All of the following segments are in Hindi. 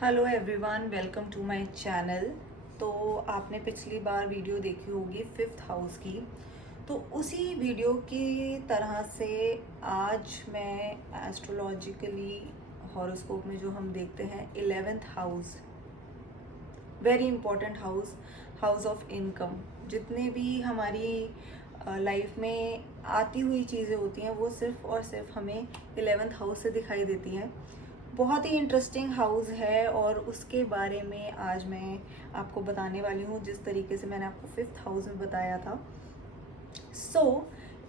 Hello everyone, welcome to my channel. तो आपने पिछली बार वीडियो देखी होगी फिफ्थ हाउस की। तो उसी वीडियो की तरह से आज मैं एस्ट्रोलॉजिकली हॉरोस्कोप में जो हम देखते हैं 11th house, very important house, house of income. जितने भी हमारी लाइफ में आती हुई चीज़ें होती हैं वो सिर्फ और सिर्फ हमें 11th हाउस से दिखाई देती हैं। बहुत ही इंटरेस्टिंग हाउस है और उसके बारे में आज मैं आपको बताने वाली हूँ, जिस तरीके से मैंने आपको फिफ्थ हाउस में बताया था। सो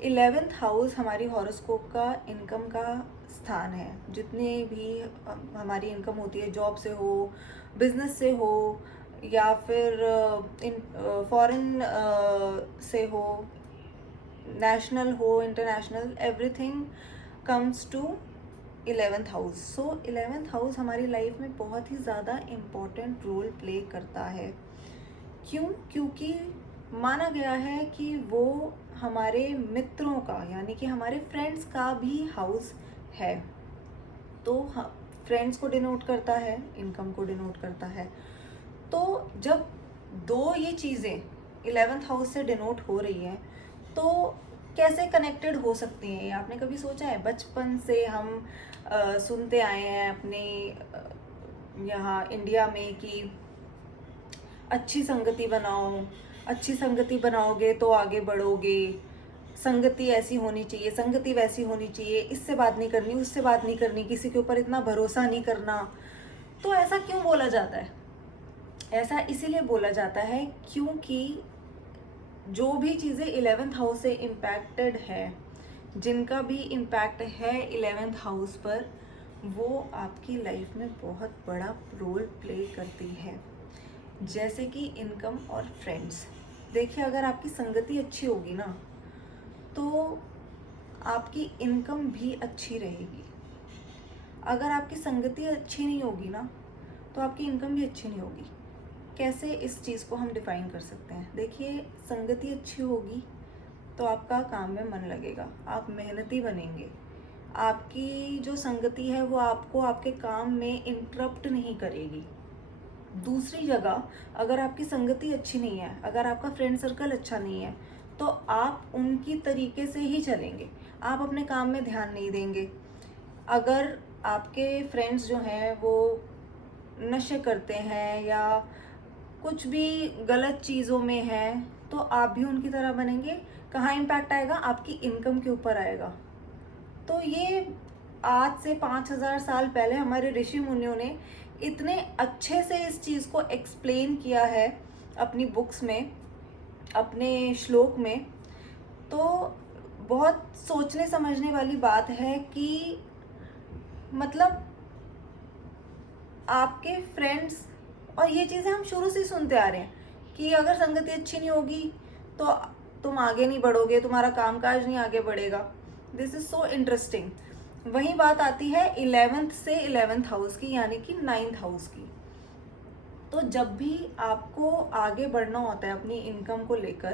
11th हाउस हमारी हॉरोस्कोप का इनकम का स्थान है। जितने भी हमारी इनकम होती है, जॉब से हो, बिजनेस से हो, या फिर फॉरेन से हो, नेशनल हो, international, everything comes to 11th house. So 11th house हमारी लाइफ में बहुत ही ज़्यादा इम्पॉर्टेंट रोल प्ले करता है। क्यों? क्योंकि माना गया है कि वो हमारे मित्रों का, यानी कि हमारे फ्रेंड्स का भी हाउस है। तो फ्रेंड्स को डिनोट करता है, इनकम को डिनोट करता है। तो जब दो ये चीज़ें 11th हाउस से डिनोट हो रही हैं तो कैसे कनेक्टेड हो सकती हैं? ये आपने कभी सोचा है? बचपन से हम सुनते आए हैं अपने यहाँ इंडिया में कि अच्छी संगति बनाओ, अच्छी संगति बनाओगे तो आगे बढ़ोगे, संगति ऐसी होनी चाहिए, संगति वैसी होनी चाहिए, इससे बात नहीं करनी, उससे बात नहीं करनी, किसी के ऊपर इतना भरोसा नहीं करना। तो ऐसा क्यों बोला जाता है? ऐसा इसीलिए बोला जाता है क्योंकि जो भी चीज़ें 11th हाउस से इम्पैक्टेड है, जिनका भी इम्पैक्ट है 11th हाउस पर, वो आपकी लाइफ में बहुत बड़ा रोल प्ले करती है। जैसे कि इनकम और फ्रेंड्स। देखिए, अगर आपकी संगति अच्छी होगी ना तो आपकी इनकम भी अच्छी रहेगी। अगर आपकी संगति अच्छी नहीं होगी ना तो आपकी इनकम भी अच्छी नहीं होगी। कैसे इस चीज़ को हम डिफाइन कर सकते हैं? देखिए, संगति अच्छी होगी तो आपका काम में मन लगेगा, आप मेहनती बनेंगे। आपकी जो संगति है वो आपको आपके काम में इंटरप्ट नहीं करेगी। दूसरी जगह, अगर आपकी संगति अच्छी नहीं है, अगर आपका फ्रेंड सर्कल अच्छा नहीं है, तो आप उनकी तरीके से ही चलेंगे, आप अपने काम में ध्यान नहीं देंगे। अगर आपके फ्रेंड्स जो हैं वो नशे करते हैं या कुछ भी गलत चीज़ों में हैं तो आप भी उनकी तरह बनेंगे। कहाँ इम्पैक्ट आएगा? आपकी इनकम के ऊपर आएगा। तो ये आज से 5000 साल पहले हमारे ऋषि मुनियों ने इतने अच्छे से इस चीज़ को एक्सप्लेन किया है अपनी बुक्स में, अपने श्लोक में। तो बहुत सोचने समझने वाली बात है कि मतलब आपके फ्रेंड्स, और ये चीज़ें हम शुरू से ही सुनते आ रहे हैं कि अगर संगति अच्छी नहीं होगी तो तुम आगे नहीं बढ़ोगे, तुम्हारा कामकाज नहीं आगे बढ़ेगा। This is so interesting. वही बात आती है 11th से 11th हाउस की, यानी कि 9th हाउस की। तो जब भी आपको आगे बढ़ना होता है अपनी इनकम को लेकर,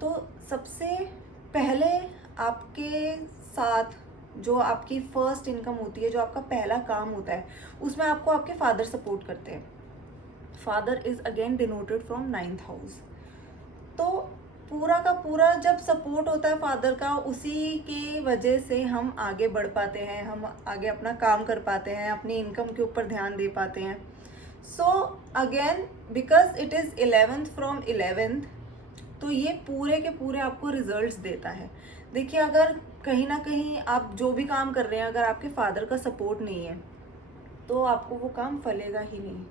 तो सबसे पहले आपके साथ जो आपकी फर्स्ट इनकम होती है, जो आपका पहला काम होता है, उसमें आपको आपके फादर सपोर्ट करते हैं। Father is again denoted from 9th house. तो पूरा का पूरा जब सपोर्ट होता है फादर का, उसी के वजह से हम आगे बढ़ पाते हैं, हम आगे अपना काम कर पाते हैं, अपनी इनकम के ऊपर ध्यान दे पाते हैं। So again, because it is 11th from 11th, तो ये पूरे के पूरे आपको रिजल्ट्स देता है। देखिए, अगर कहीं ना कहीं आप जो भी काम कर रहे हैं, अगर आपके फादर का सपोर्ट नहीं है तो आपको वो काम फलेगा ही नहीं।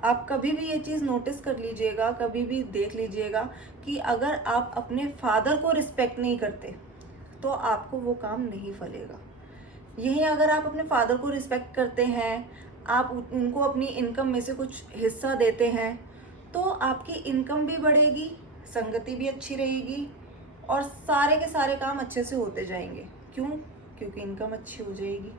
आप कभी भी ये चीज़ नोटिस कर लीजिएगा, कभी भी देख लीजिएगा कि अगर आप अपने फादर को रिस्पेक्ट नहीं करते तो आपको वो काम नहीं फलेगा। यही अगर आप अपने फादर को रिस्पेक्ट करते हैं, आप उनको अपनी इनकम में से कुछ हिस्सा देते हैं, तो आपकी इनकम भी बढ़ेगी, संगति भी अच्छी रहेगी और सारे के सारे काम अच्छे से होते जाएंगे। क्यों? क्योंकि इनकम अच्छी हो जाएगी,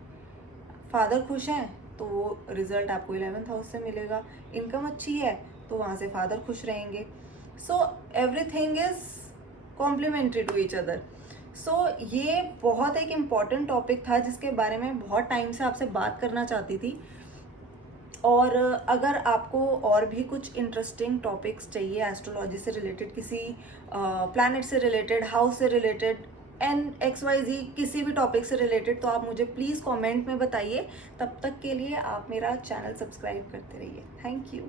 फादर खुश हैं तो वो रिजल्ट आपको 11th हाउस से मिलेगा। इनकम अच्छी है तो वहाँ से फादर खुश रहेंगे। So everything is complementary to each other. So ये बहुत एक इम्पॉर्टेंट टॉपिक था जिसके बारे में बहुत टाइम से आपसे बात करना चाहती थी। और अगर आपको और भी कुछ इंटरेस्टिंग टॉपिक्स चाहिए एस्ट्रोलॉजी से रिलेटेड, किसी प्लैनेट से रिलेटेड, हाउस से रिलेटेड, XYZ किसी भी टॉपिक से रिलेटेड, तो आप मुझे प्लीज़ कमेंट में बताइए। तब तक के लिए आप मेरा चैनल सब्सक्राइब करते रहिए। Thank you.